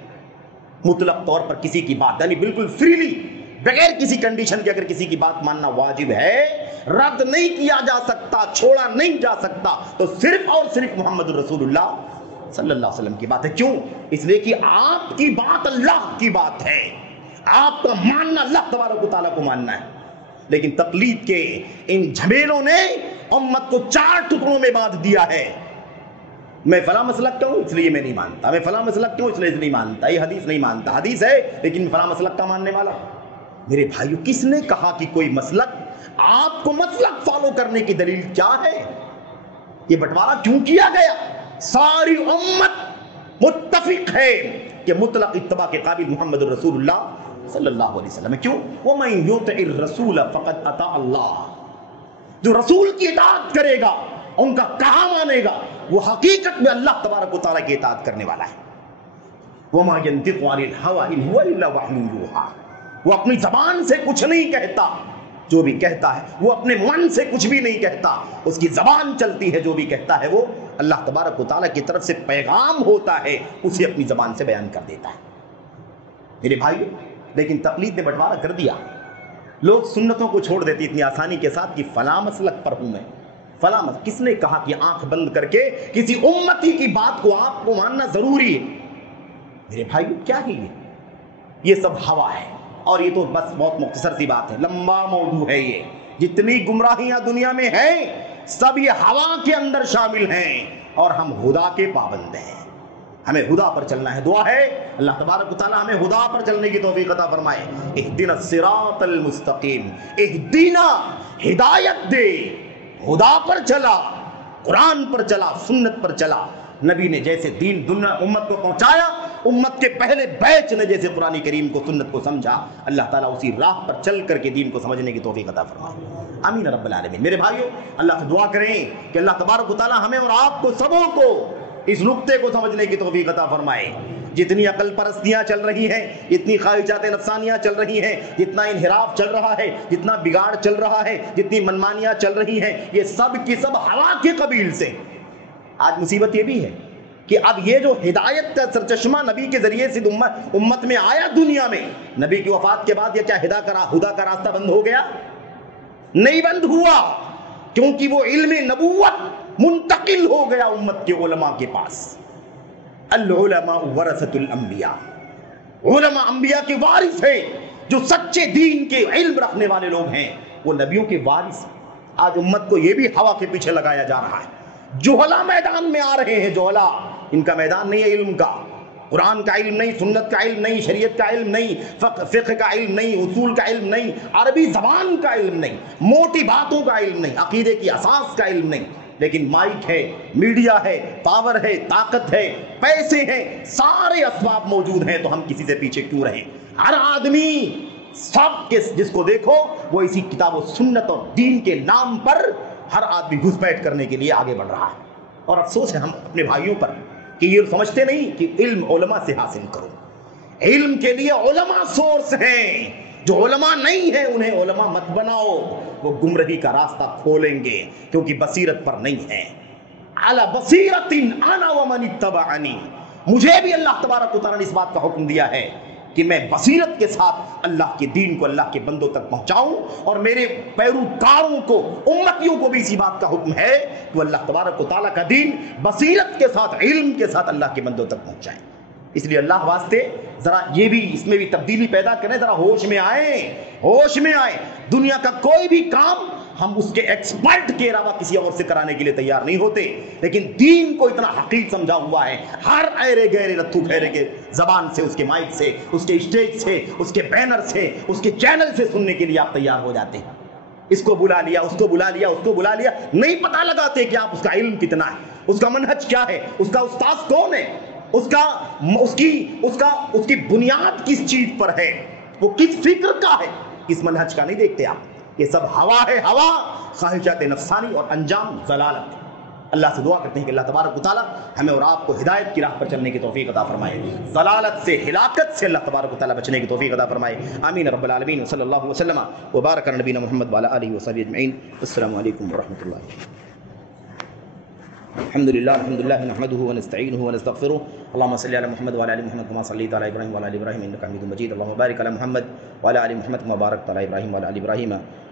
مطلق طور پر کسی کی بات یعنی بالکل فریلی بغیر کسی کنڈیشن کے اگر کسی کی بات ماننا واجب ہے، رد نہیں کیا جا سکتا، چھوڑا نہیں جا سکتا، تو صرف اور صرف محمد رسول اللہ صلی اللہ علیہ وسلم کی بات ہے۔ کیوں؟ اس لیے کہ آپ کی بات اللہ کی بات ہے، آپ کا ماننا اللہ تبارک و تعالیٰ کو ماننا ہے۔ لیکن تقلید کے ان جھمیلوں نے امت کو 4 ٹکڑوں میں بانٹ دیا ہے۔ میں فلاں مسلک کا ہوں اس لیے میں نہیں مانتا، میں فلاں مسلک کا ہوں اس لیے نہیں مانتا، یہ حدیث نہیں مانتا، حدیث ہے لیکن فلاں مسلک کا ماننے والا۔ میرے بھائیو، کس نے کہا کہ کوئی مسلک، آپ کو مسلک فالو کرنے کی دلیل کیا ہے؟ یہ بٹوارا کیوں کیا گیا؟ ساری امت متفق ہے کہ مطلق اتباع کے قابل محمد رسول اللہ صلی اللہ علیہ وسلم ہے۔ کیوں؟ وَمَن يُطِعِ الرَّسُولَ فَقَدْ أَطَاعَ اللَّهَ، جو رسول کی اطاعت کرے گا، ان کا کہا مانے گا، وہ حقیقت میں اللہ تبارک و تعالیٰ کی اطاعت کرنے والا ہے۔ وَمَا يَنطِقُ عَنِ الْهَوَىٰ إِنْ هُوَ إِلَّا وَحْيٌ يُوحَىٰ، وہ اپنی زبان سے کچھ نہیں کہتا، جو بھی کہتا ہے وہ اپنے من سے کچھ بھی نہیں کہتا، اس کی زبان چلتی ہے، جو بھی کہتا ہے وہ اللہ تبارک و تعالیٰ کی طرف سے پیغام ہوتا ہے، اسے اپنی زبان سے بیان کر دیتا ہے۔ میرے بھائی، لیکن تقلید نے بٹوارا کر دیا، لوگ سنتوں کو چھوڑ دیتے اتنی آسانی کے ساتھ کہ فلاں مسلک پر ہوں میں، فلاں مسلک۔ کس نے کہا کہ آنکھ بند کر کے کسی امتی کی بات کو آپ کو ماننا ضروری ہے؟ میرے بھائی، کیا ہے یہ سب ہوا ہے، اور یہ تو بس بہت مختصر سی بات ہے، لمبا موضوع ہے یہ۔ جتنی گمراہیاں دنیا میں ہیں سب یہ ہوا کے اندر شامل ہیں، اور ہم خدا کے پابند ہیں، ہمیں خدا پر چلنا ہے۔ دعا ہے اللہ تبارک و تعالیٰ ہمیں خدا پر چلنے کی توفیق عطا فرمائے۔ اہدنا الصراط المستقیم، اہدنا، ہدایت دے، خدا پر چلا، قرآن پر چلا، سنت پر چلا۔ نبی نے جیسے دین دنیا امت کو پہنچایا، امت کے پہلے بیچ نے جیسے قرآن کریم کو سنت کو سمجھا، اللہ تعالیٰ اسی راہ پر چل کر کے دین کو سمجھنے کی توفیق عطا فرمائے۔ آمین رب العالمین۔ میرے بھائیو، اللہ سے دعا کریں کہ اللہ تبارک و تعالیٰ ہمیں اور آپ کو سبوں کو اس نقطے کو سمجھنے کی توفیق عطا فرمائے۔ جتنی عقل پرستیاں چل رہی ہیں، جتنی خواہشات نفسانیاں چل رہی ہیں، جتنا انحراف چل رہا ہے، جتنا بگاڑ چل رہا ہے، جتنی منمانیاں چل رہی ہیں، یہ سب کی سب ہوا کے قبیل سے۔ آج مصیبت یہ بھی ہے کہ اب یہ جو ہدایت کا سرچشمہ نبی کے ذریعے سے امت میں آیا دنیا میں، نبی کی وفات کے بعد یہ کیا خدا کا راستہ بند ہو گیا؟ نہیں بند ہوا، کیونکہ وہ علم نبوت منتقل ہو گیا امت کے علماء کے پاس۔ العلماء ورثۃ الانبیاء، علماء انبیاء کے وارث ہیں، جو سچے دین کے علم رکھنے والے لوگ ہیں وہ نبیوں کے وارث۔ آج امت کو یہ بھی ہوا کے پیچھے لگایا جا رہا ہے، جوہلا میدان میں آ رہے ہیں، جوہلا، ان کا میدان نہیں ہے علم کا، قرآن کا علم نہیں، سنت کا علم نہیں، شریعت کا علم نہیں، فقہ کا علم نہیں، اصول کا علم نہیں، عربی زبان کا علم نہیں، موٹی باتوں کا علم نہیں، عقیدے کی اساس کا علم نہیں، لیکن مائک ہے، میڈیا ہے، پاور ہے، طاقت ہے، پیسے ہیں، سارے اسباب موجود ہیں، تو ہم کسی سے پیچھے کیوں رہیں؟ ہر آدمی، سب کے جس کو دیکھو وہ اسی کتاب و سنت اور دین کے نام پر ہر آدمی گھس بیٹھ کرنے کے لیے آگے بڑھ رہا ہے۔ اور افسوس ہے ہم اپنے بھائیوں پر کہ یہ سمجھتے نہیں کہ علم علماء سے حاصل کرو، علم کے لیے علماء سورس ہیں، جو علماء نہیں ہیں انہیں علماء مت بناؤ، وہ گمراہی کا راستہ کھولیں گے، کیونکہ بصیرت پر نہیں ہے۔ علی بصیرۃ انا ومن اتبعنی، مجھے بھی اللہ تبارک و تعالیٰ نے اس بات کا حکم دیا ہے کہ میں بصیرت کے ساتھ اللہ کے دین کو اللہ کے بندوں تک پہنچاؤں، اور میرے پیروکاروں کو، امتیوں کو بھی اسی بات کا حکم ہے کہ اللہ تبارک و تعالیٰ کا دین بصیرت کے ساتھ، علم کے ساتھ اللہ کے بندوں تک پہنچائیں۔ اس لیے اللہ واسطے ذرا یہ بھی، اس میں بھی تبدیلی پیدا کریں، ذرا ہوش میں آئیں، ہوش میں آئیں۔ دنیا کا کوئی بھی کام ہم اس کے ایکسپرٹ کے علاوہ کسی اور سے کرانے کے لیے تیار نہیں ہوتے، لیکن دین کو اتنا حقیق سمجھا ہوا ہے، ہر ایرے گہرے رتھو خیرے کے زبان سے، اس کے مائک سے، اس کے اسٹیج سے، اس کے بینر سے، اس کے چینل سے سننے کے لیے آپ تیار ہو جاتے ہیں۔ اس کو بلا لیا، اس کو بلا لیا، اس کو بلا لیا، نہیں پتہ لگاتے کہ آپ اس کا علم کتنا ہے، اس کا منہج کیا ہے، اس کا استاذ کون ہے، اس کی بنیاد کس چیز پر ہے، وہ کس فکر کا ہے، کس منہج کا نہیں دیکھتے آپ۔ یہ سب ہوا ہے، ہوا، خواہشات نفسانی، اور انجام ضلالت۔ اللہ سے دعا کرتے ہیں کہ اللہ تبارک و تعالیٰ ہمیں اور آپ کو ہدایت کی راہ پر چلنے کی توفیق عطا فرمائے، ضلالت سے، ہلاکت سے اللہ تبارک و تعالیٰ بچنے کی توفیق عطا فرمائے۔ آمین رب العالمین، صلی اللہ وسلم وبارک علی نبینا محمد وعلی آلہ وصحبہ اجمعین۔ السلام علیکم ورحمۃ اللہ۔ الحمد لله نحمده ونستعينه ونستغفره اللهم صل على محمد وعلى ال محمد كما صليت على ابراهيم وعلى ال ابراهيم انك حميد مجيد اللهم بارك على محمد وعلى ال محمد كما باركت على ابراهيم وعلى ال ابراهيم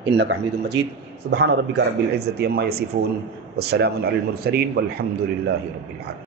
انك حميد مجيد سبحان ربك رب العزة عما يصفون والسلام على المرسلين والحمد لله رب العالمين.